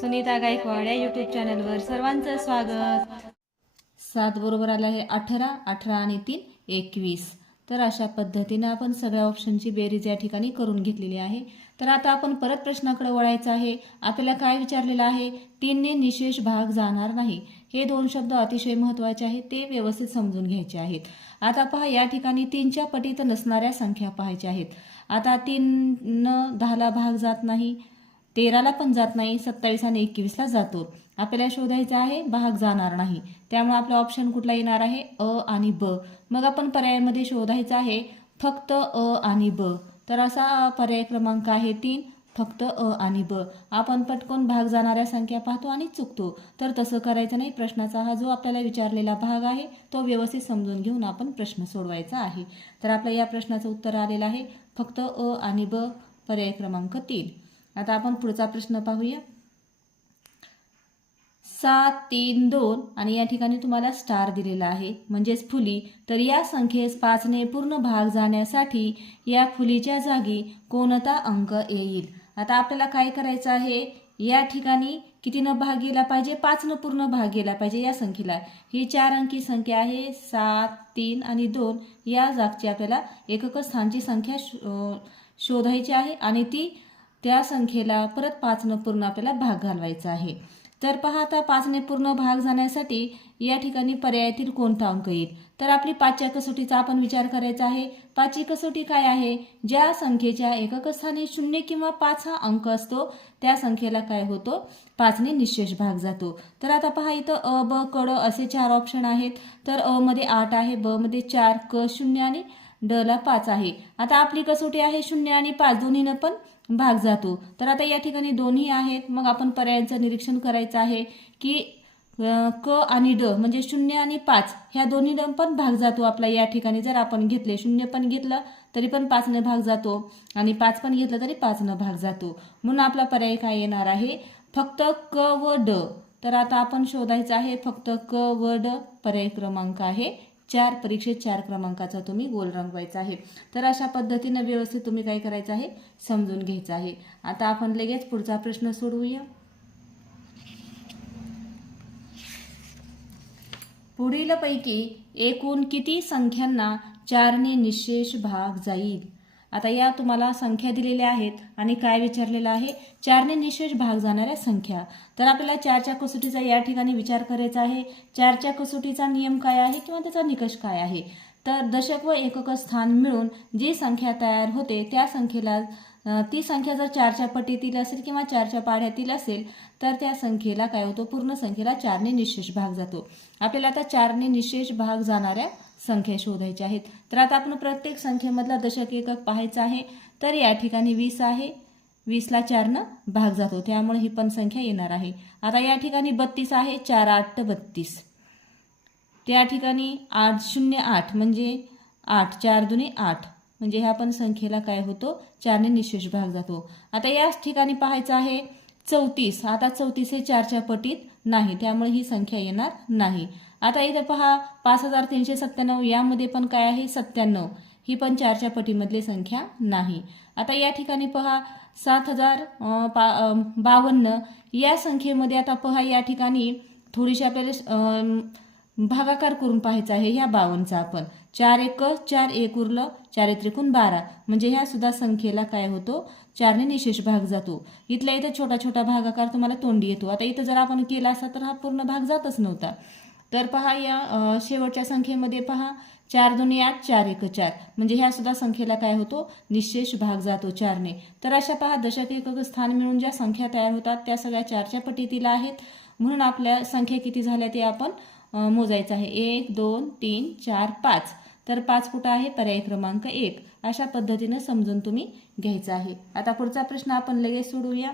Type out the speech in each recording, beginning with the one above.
सुनीता गायकवाड या यूट्यूब चॅनलवर सर्वांचं स्वागत. सात बरोबर आलं आहे अठरा अठरा आणि तीन एकवीस. तर अशा पद्धतीनं आपण सगळ्या ऑप्शनची बेरीज या ठिकाणी करून घेतलेली आहे. तर आता आपण परत प्रश्नाकडे वळायचं आहे. आपल्याला काय विचारलेलं आहे? तीनने निशेष भाग जाणार नाही. हे दोन शब्द अतिशय महत्त्वाचे आहेत ते व्यवस्थित समजून घ्यायचे आहेत. आता पहा या ठिकाणी तीनच्या पटीत नसणाऱ्या संख्या पाहायच्या आहेत. आता तीन न दहाला भाग जात नाही. तेराला पण जात नाही सत्तावीस आणि एकवीसला जातो. आपल्याला शोधायचं आहे भाग जाणार नाही. त्यामुळे आपला ऑप्शन कुठला येणार आहे? अ आणि ब. मग आपण पर्यायामध्ये शोधायचं आहे फक्त अ आणि ब. तर असा पर्याय क्रमांक आहे तीन फक्त अ आणि ब. आपण पटकन भाग जाणाऱ्या संख्या पाहतो आणि चुकतो. तर तसं करायचं नाही प्रश्नाचा हा जो आपल्याला विचारलेला भाग आहे तो व्यवस्थित समजून घेऊन आपण प्रश्न सोडवायचा आहे. तर आपल्या या प्रश्नाचं उत्तर आलेलं आहे फक्त अ आणि ब पर्याय क्रमांक तीन. आता आपण पुढचा प्रश्न पाहूया. सात तीन दोन आणि या ठिकाणी तुम्हाला स्टार दिलेला आहे. म्हणजेच फुली. तर या संख्येस पाचने पूर्ण भाग जाण्यासाठी या फुलीच्या जागी कोणता अंक येईल? आता आपल्याला काय करायचं आहे? या ठिकाणी कितीनं भाग गेला पाहिजे? पाचनं पूर्ण भाग गेला पाहिजे या संख्येला. ही चार अंकी संख्या आहे. सात तीन आणि दोन. या जागची आपल्याला एकक स्थानची संख्या शो- शोधायची आहे आणि ती त्या संख्येला परत पाचनं पूर्ण आपल्याला भाग घालवायचा आहे. तर पहा आता पाचने पूर्ण भाग जाण्यासाठी या ठिकाणी पर्यायातील कोणता अंक येईल? तर आपली पाचच्या कसोटीचा आपण विचार करायचा आहे. पाचची कसोटी काय आहे? ज्या संख्येच्या एकक स्थानी शून्य किंवा पाच हा अंक असतो त्या संख्येला काय होतो? पाचने निशेष भाग जातो. तर आता पहा इथं अ ब कड असे चार ऑप्शन आहेत. तर अ मध्ये आठ आहे ब मध्ये चार क शून्य आणि ड ला पाच आहे. आता आपली कसोटी आहे शून्य आणि पाच. दोन्हीनं पण भाग जातो. तर आता या ठिकाणी दोन्ही आहेत. मग आपण पर्यायांचं निरीक्षण करायचं आहे की क आणि ड म्हणजे शून्य आणि पाच. ह्या दोन्ही पण भाग जातो आपला या ठिकाणी. जर आपण घेतले शून्य पण घेतलं तरी पण पाचनं भाग जातो. आणि पाच पण घेतलं तरी पाचनं भाग जातो. म्हणून आपला पर्याय काय येणार आहे? फक्त क व ड. तर आता आपण शोधायचं आहे फक्त क व ड पर्याय क्रमांक आहे. चार परीक्षेत चार क्रमांकाचा तुम्ही गोल रंगवायचा आहे. तर अशा पद्धतीनं व्यवस्थित तुम्ही काय करायचं आहे? समजून घ्यायचं आहे. आता आपण लगेच पुढचा प्रश्न सोडवूया. पुढीलपैकी एकूण किती संख्यांना चारने निशेष भाग जाईल? आता या तुम्हाला संख्या दिलेल्या आहेत आणि काय विचारलेलं आहे? चारने निशेष भाग जाणाऱ्या संख्या. तर आपल्याला चारच्या कसोटीचा या ठिकाणी विचार करायचा आहे. चारच्या कसोटीचा नियम काय आहे किंवा त्याचा निकष काय आहे? तर दशक व एकक स्थान मिळून जी संख्या तयार होते त्या संख्येला ती संख्या जर चारच्या पटीतील असेल किंवा चारच्या पाढ्यातील असेल तर त्या संख्येला काय होतो? पूर्ण संख्येला चारने निशेष भाग जातो. आपल्याला आता चारने निशेष भाग जाणाऱ्या संख्या शोधायच्या आहेत. तर आता आपण प्रत्येक संख्येमधला दशक एकक पाहायचा आहे. तर या ठिकाणी वीस आहे. वीसला चारनं भाग जातो. त्यामुळे ही पण संख्या येणार आहे. आता या ठिकाणी बत्तीस आहे. चार आठ बत्तीस. त्या ठिकाणी आठ शून्य आठ म्हणजे आठ चार दुने आठ. म्हणजे ह्या पण संख्येला काय होतो? चारने निशेष भाग जातो. आता याच ठिकाणी पाहायचं आहे चौतीस. आता चौतीस हे चारच्या पटीत नाही त्यामुळे ही संख्या येणार नाही. आता इथं पहा पाच हजार तीनशे सत्त्याण्णव यामध्ये पण काय आहे? सत्त्याण्णव. ही पण चारच्या पटीमधली संख्या नाही. आता या ठिकाणी पहा सात हजार पा बावन्न. या संख्येमध्ये आता पहा या ठिकाणी थोडीशी आपल्याला भागाकार करून पाहायचा आहे ह्या बावनचा आपण. चार एक चार एक उरलं चार एक त्रिकोण बारा. म्हणजे ह्या सुद्धा संख्येला काय होतो? चारने निशेष भाग जातो. इथल्या इथं छोटा छोटा भागाकार तुम्हाला तोंडी येतो. आता इथं जर आपण केला असता तर हा पूर्ण भाग जातच नव्हता. तर पहा या शेवटच्या संख्येमध्ये पहा. चार दोन्ही आठ चार एक चार. म्हणजे ह्या सुद्धा संख्येला काय होतो? निशेष भाग जातो चारने. तर अशा पहा दशक एकक स्थान मिळून ज्या संख्या तयार होतात त्या सगळ्या चारच्या पटीतील आहेत. म्हणून आपल्या संख्या किती झाल्या ते आपण मोजायचं आहे. एक दोन तीन चार पाच. तर पाच कुठं आहे? पर्याय क्रमांक एक. अशा पद्धतीनं समजून तुम्ही घ्यायचं आहे. आता पुढचा प्रश्न आपण लगेच सोडूया.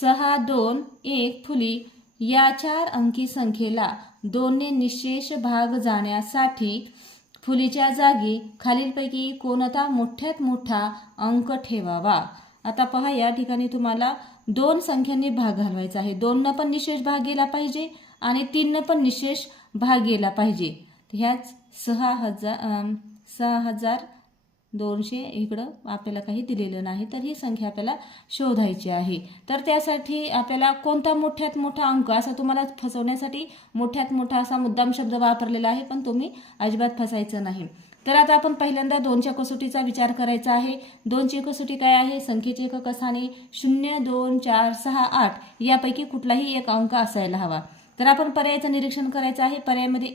सहा दोन एक फुली. या चार अंकी संख्येला दोनने निशेष भाग जाण्यासाठी फुलीच्या जागी खालीलपैकी कोणता मोठ्यात मोठा अंक ठेवावा? आता पहा या ठिकाणी तुम्हाला दोन संख्यांनी भाग घालवायचा आहे. दोननं पण निशेष भाग गेला पाहिजे आणि तीननं पण निशेष भाग गेला पाहिजे. ह्याच सहा हजार सहा हजार दोनशे इकडं आपल्याला काही दिलेलं नाही तर ही संख्या आपल्याला शोधायची आहे. तर त्यासाठी आपल्याला कोणता मोठ्यात मोठा अंक असा तुम्हाला फसवण्यासाठी मोठ्यात मोठा असा मुद्दाम शब्द वापरलेला आहे पण तुम्ही अजिबात फसायचं नाही. तर आता आपण पहिल्यांदा दोनच्या कसोटीचा विचार करायचा आहे. दोनची कसोटी काय आहे? संख्येचे एकक स्थानी शून्य दोन चार सहा आठ यापैकी कुठलाही एक अंक असायला हवा. तर आपण पर्यायाचं निरीक्षण करायचं आहे. पर्यायामध्ये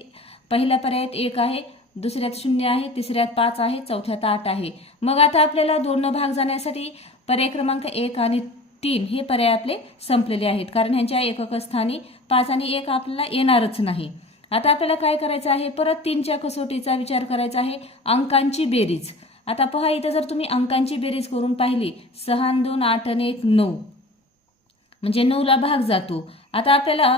पहिल्या पर्यायात एक आहे दुसऱ्यात शून्य आहे तिसऱ्यात पाच आहे चौथ्यात आठ आहे. मग आता आपल्याला दोन भाग जाण्यासाठी पर्याय क्रमांक एक आणि तीन हे पर्याय आपले संपलेले आहेत. कारण ह्यांच्या एकक स्थानी पाच आणि एक आपल्याला येणारच नाही. आता आपल्याला काय करायचं आहे? परत तीनच्या कसोटीचा विचार करायचा आहे. अंकांची बेरीज. आता पहा इथं जर तुम्ही अंकांची बेरीज करून पाहिली सहा दोन आठ आणि एक नऊ. म्हणजे नऊला भाग जातो. आता आपल्याला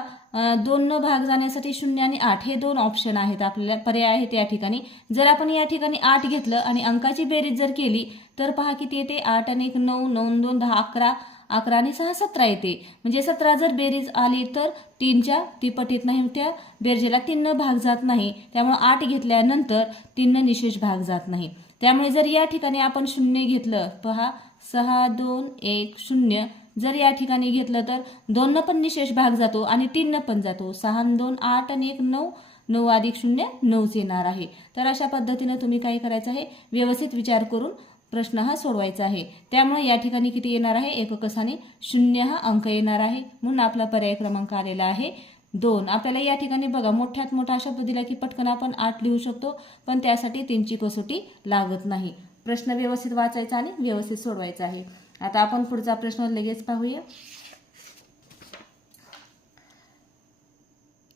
दोन न भाग जाण्यासाठी शून्य आणि आठ हे दोन ऑप्शन आहेत. आपल्याला पर्याय आहेत या ठिकाणी. जर आपण या ठिकाणी आठ घेतलं आणि अंकाची बेरीज जर केली तर पहा किती येते? आठ आणि एक नऊ नऊ दोन दहा अकरा अकरा आणि सहा सतरा येते. म्हणजे सतरा जर बेरीज आली तर तीनच्या तिपटीत नाही त्या बेरजेला तीन भाग जात नाही. त्यामुळे आठ घेतल्यानंतर तीन निशेष भाग जात नाही. त्यामुळे जर या ठिकाणी आपण शून्य घेतलं पहा सहा दोन एक शून्य. जर या ठिकाणी घेतलं तर दोननं पण निशेष भाग जातो आणि तीननं पण जातो. सहा दोन आठ आणि एक नऊ. नऊ अधिक शून्य नऊच येणार आहे. तर अशा पद्धतीनं तुम्ही काय करायचं आहे? व्यवस्थित विचार करून प्रश्न हा सोडवायचा आहे. त्यामुळे या ठिकाणी किती येणार आहे? एककसाने शून्य हा अंक येणार आहे म्हणून आपला पर्याय क्रमांक आलेला आहे. दोन आपल्याला या ठिकाणी बघा मोठ्यात मोठा शब्द दिला की पटकन आपण आठ लिहू शकतो पण त्यासाठी तीनची कसोटी लागत नाही. प्रश्न व्यवस्थित वाचायचा आणि व्यवस्थित सोडवायचा आहे. आता आपण पुढचा प्रश्न लगेच पाहूया.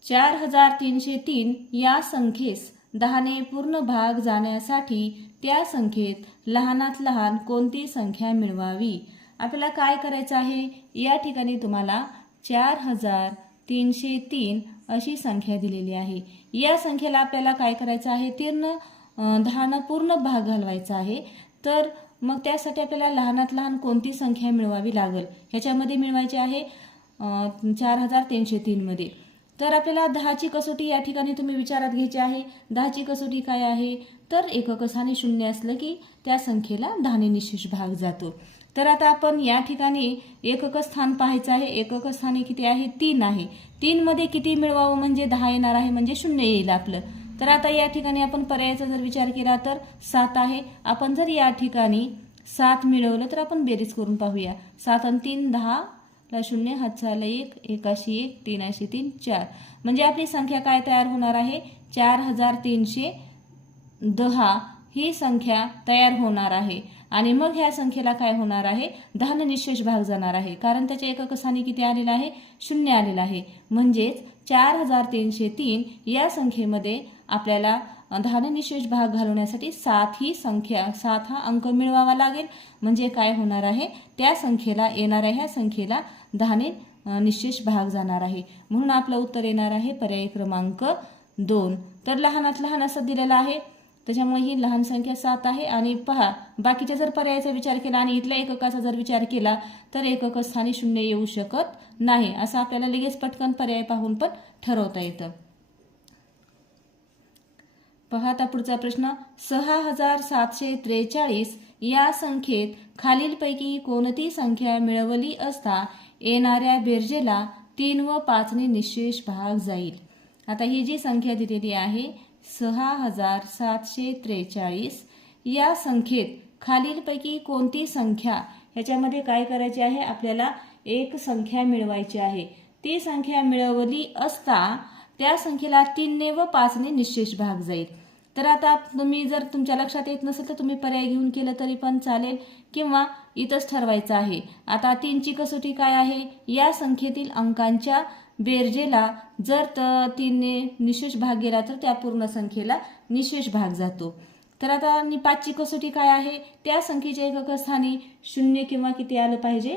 चार हजार तीनशे तीन या संख्येस दहाने पूर्ण भाग जाण्यासाठी त्या संख्येत लहानात लहान कोणती संख्या मिळवावी? आपल्याला काय करायचं आहे? या ठिकाणी तुम्हाला चार हजार तीनशे तीन अशी संख्या दिलेली आहे. या संख्येला आपल्याला काय करायचं आहे? तीर्ण दहानं पूर्ण भाग घालवायचा आहे. तर मग त्यासाठी आपल्याला लहानात लहान कोणती संख्या मिळवावी लागेल? ह्याच्यामध्ये मिळवायची आहे चार हजार तीनशे तीनमध्ये. तर आपल्याला दहाची कसोटी या ठिकाणी तुम्ही विचारात घ्यायची आहे. दहाची कसोटी काय आहे? तर एकक स्थानी शून्य असलं की त्या संख्येला दहाने निशेष भाग जातो. तर आता आपण या ठिकाणी एकक स्थान पाहायचं आहे. एकक स्थानी किती आहे? तीन आहे. तीनमध्ये किती मिळवावं म्हणजे दहा येणार आहे म्हणजे शून्य येईल आपलं. तर आता या ठिकाणी आपण पर्यायाचा जर विचार केला तर सात आहे. आपण जर या ठिकाणी सात मिळवलं तर आपण बेरीज करून पाहूया. सात आणि तीन दहा ला शून्य हातचाला एक एकाशी एक तीनाशी तीन चार. म्हणजे आपली संख्या काय तयार होणार आहे? चार हजार तीनशे दहा ही संख्या तयार होणार आहे. आणि मग ह्या संख्येला काय होणार आहे? दहानं निशेष भाग जाणार आहे. कारण त्याच्या एका कसानी किती आलेला आहे? शून्य आलेला आहे. म्हणजेच चार हजार तीनशे तीन या संख्येमध्ये आपल्याला धाननिशेष निशेष भाग घालवण्यासाठी सात ही संख्या सात हा अंक मिळवावा लागेल. म्हणजे काय होणार आहे? त्या संख्येला येणाऱ्या ह्या संख्येला धाने निशेष भाग जाणार आहे. म्हणून आपलं उत्तर येणार आहे पर्याय क्रमांक दोन. तर लहानात लहान असं दिलेलं आहे. त्याच्यामुळे ही लहान संख्या सात आहे. आणि पहा बाकीच्या जर पर्यायाचा विचार केला आणि इथल्या एककाचा जर विचार केला तर एकक स्थानी शून्य येऊ शकत नाही. असं आपल्याला लगेच पटकन पर्याय पाहून पण ठरवता येतं. पाहता पुढचा प्रश्न. सहा हजार सातशे त्रेचाळीस या संख्येत खालीलपैकी कोणती संख्या मिळवली असता येणाऱ्या बेरजेला तीन व पाचने निशेष भाग जाईल. आता ही जी संख्या दिलेली आहे सहा हजार सातशे त्रेचाळीस या संख्येत खालीलपैकी कोणती संख्या ह्याच्यामध्ये काय करायचे आहे? आपल्याला एक संख्या मिळवायची आहे. ती संख्या मिळवली असता त्या संख्येला तीनने व पाचने निशेष भाग जाईल. तर आता तुम्ही जर तुमच्या लक्षात येत नसेल तर तुम्ही पर्याय घेऊन केलं तरी पण चालेल किंवा इथंच ठरवायचं आहे. आता तीनची कसोटी काय आहे? या संख्येतील अंकांच्या बेरजेला जर त तीनने निशेष भाग गेला तर त्या पूर्ण संख्येला निशेष भाग जातो. तर आता नि- पाचची कसोटी काय आहे? त्या संख्येच्या एककस्थानी शून्य किंवा किती आलं पाहिजे?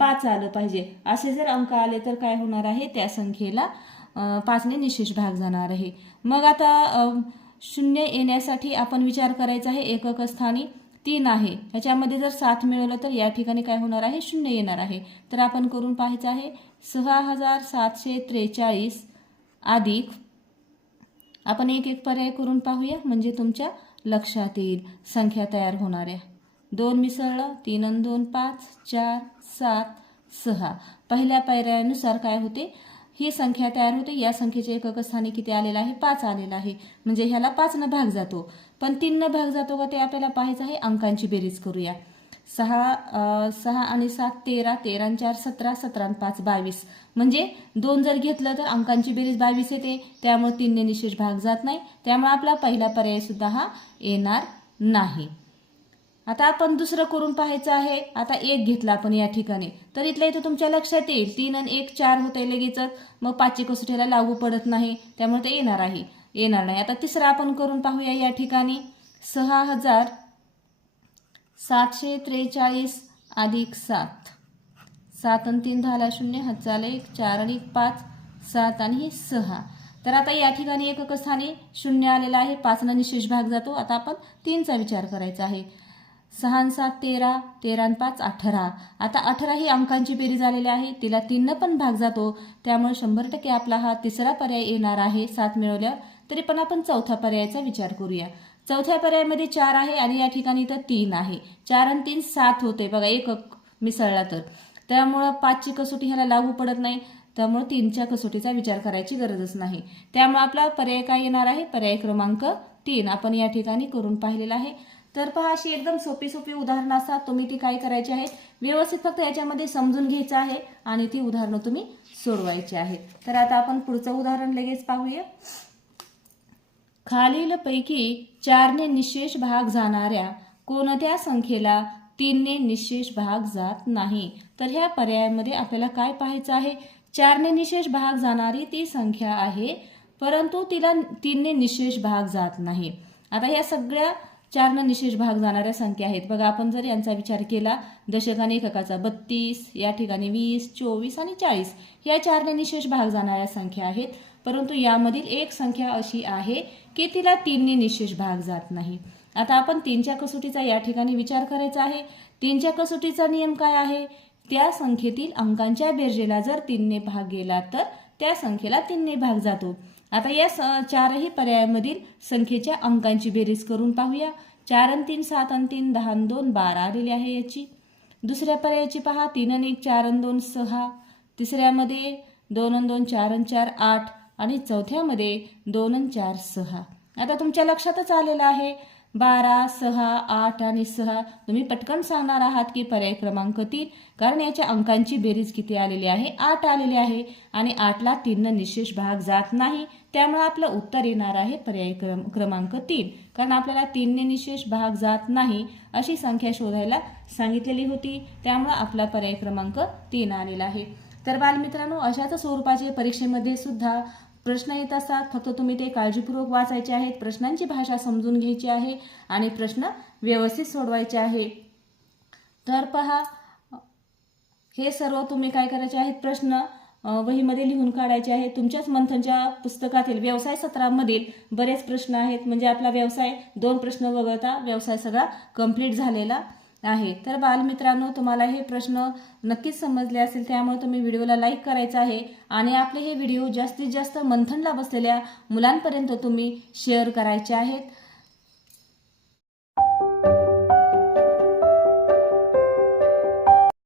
पाच आलं पाहिजे. असे जर अंक आले तर काय होणार आहे? त्या संख्येला पाचने निशेष भाग जाणार आहे. मग आता शून्य येण्यासाठी आपण विचार करायचा आहे. एकक स्थानी तीन आहे. ह्याच्यामध्ये जर सात मिळवलं तर या ठिकाणी काय होणार आहे? शून्य येणार आहे. तर आपण करून पाहायचं आहे. सहा हजार सातशे त्रेचाळीस अधिक आपण एक एक पर्याय करून पाहूया. म्हणजे तुमच्या लक्षात येईल. संख्या तयार होणाऱ्या दोन मिसळलं. तीन अन दोन पाच. चार सात सहा. पहिल्या पर्यायानुसार काय होते? ही संख्या तयार होते. या संख्येचे एकक स्थानी किती आलेलं आहे? पाच आलेलं आहे. म्हणजे ह्याला पाचनं भाग जातो. पण तीननं भाग जातो का ते आपल्याला पाहायचं आहे. अंकांची बेरीज करूया. सहा सहा आणि सात तेरा तेरा चार सतरा सतरा पाच बावीस. म्हणजे दोन जर घेतलं तर अंकांची बेरीज बावीस येते. त्यामुळे तीनने निशेष भाग जात नाही. त्यामुळे आपला पहिला पर्यायसुद्धा हा येणार नाही. आता आपण दुसरं करून पाहायचं आहे. आता एक घेतला आपण या ठिकाणी. तर इथल्या इथं तुमच्या लक्षात येईल तीन आणि एक चार होते लगेचच. मग पाचची कसोटीला लागू पडत नाही त्यामुळे ते येणार आहे. येणार नाही. आता तिसरं आपण करून पाहूया या ठिकाणी. सहा हजार सातशे त्रेचाळीस अधिक सात. सात आणि तीन दहाला शून्य हजार एक चार आणि पाच सात आणि सहा. तर आता या ठिकाणी एकक स्थानी शून्य आलेला आहे. पाचनं निशेष भाग जातो. आता आपण तीनचा विचार करायचा आहे. सहा आणि सात तेरा तेरा पाच अठरा. आता अठरा ही अंकांची बेरीज आलेली आहे. तिला तीननं पण भाग जातो. त्यामुळे शंभर टक्के आपला हा तिसरा पर्याय येणार आहे. सात मिळवल्यावर. तरी पण आपण चौथ्या पर्यायाचा विचार करूया. चौथ्या पर्यायामध्ये चार आहे आणि या ठिकाणी तर तीन आहे. चार आणि तीन सात होते. बघा एक मिसळला तर. त्यामुळं पाचची कसोटी ह्याला लागू पडत नाही. त्यामुळे तीनच्या कसोटीचा विचार करायची गरजच नाही. त्यामुळे आपला पर्याय काय येणार आहे? पर्याय क्रमांक तीन. आपण या ठिकाणी करून पाहिलेला आहे. तर पहा अशी एकदम सोपी सोपी उदाहरणं असतात तुम्ही ती काय करायची आहेत? व्यवस्थित फक्त याच्यामध्ये समजून घ्यायचं आहे आणि ती उदाहरणं तुम्ही सोडवायची आहेत. तर आता आपण पुढचं उदाहरण लगेच पाहूया. खालीलपैकी चारने निशेष भाग जाणाऱ्या कोणत्या संख्येला तीनने निशेष भाग जात नाही? तर ह्या पर्यायामध्ये आपल्याला काय पाहायचं आहे? चारने निशेष भाग जाणारी ती संख्या आहे परंतु तिला तीनने निशेष भाग जात नाही. आता या सगळ्या चारनं निशेष भाग जाणाऱ्या संख्या आहेत. बघा आपण जर यांचा विचार केला दशकाने एककाचा बत्तीस या ठिकाणी वीस चोवीस आणि चाळीस या चारने निशेष भाग जाणाऱ्या संख्या आहेत. परंतु यामधील एक संख्या अशी आहे की तिला तीनने निशेष भाग जात नाही. आता आपण तीनच्या कसोटीचा या ठिकाणी विचार करायचा आहे. तीनच्या कसोटीचा नियम काय आहे? त्या संख्येतील अंकांच्या बेरजेला जर तीनने भाग गेला तर त्या संख्येला तीनने भाग जातो. आता या स- चारही पर्यायामधील संख्येच्या अंकांची बेरीज करून पाहूया. चार आणि तीन सात आणि तीन दहा आणि दोन बारा आलेली आहे याची. दुसऱ्या पर्यायाची पहा तीन आणि एक चार आणि दोन सहा. तिसऱ्यामध्ये दोन आणि दोन चार आणि चार आठ. आणि चौथ्यामध्ये दोन आणि चार सहा. आता तुमच्या लक्षातच आलेलं आहे बारा सहा आठ आणि सहा. तुम्ही पटकन सांगणार आहात की पर्याय क्रमांक तीन. कारण याच्या अंकांची बेरीज किती आलेली आहे? आठ आलेली आहे. आणि आठला तीननं निशेष भाग जात नाही. त्यामुळे आपलं उत्तर येणार आहे पर्याय क्रम क्रमांक तीन. कारण आपल्याला तीनने निशेष भाग जात नाही अशी संख्या शोधायला सांगितलेली होती. त्यामुळं आपला पर्याय क्रमांक तीन आलेला आहे. तर बालमित्रांनो अशाच स्वरूपाचे परीक्षेमध्ये सुद्धा प्रश्न येत असतात. फक्त तुम्ही ते काळजीपूर्वक वाचायचे आहेत. प्रश्नांची भाषा समजून घ्यायची आहे आणि प्रश्न व्यवस्थित सोडवायचे आहे. तर पहा हे सर्व तुम्ही काय करायचे आहेत? प्रश्न वहीमध्ये लिहून काढायचे आहे. तुमच्याच मंथनच्या पुस्तकातील व्यवसाय सत्रामधील बरेच प्रश्न आहेत. म्हणजे आपला व्यवसाय दोन प्रश्न वगळता व्यवसाय सगळा कंप्लीट झालेला आहे. तर बालमित्रांनो तुम्हाला हे प्रश्न नक्कीच समजले असेल. त्यामुळे तुम्ही व्हिडिओला लाईक करायचं आहे आणि आपले हे व्हिडिओ जास्तीत जास्त मंथनला बसलेल्या मुलांपर्यंत तुम्ही शेअर करायचे आहेत.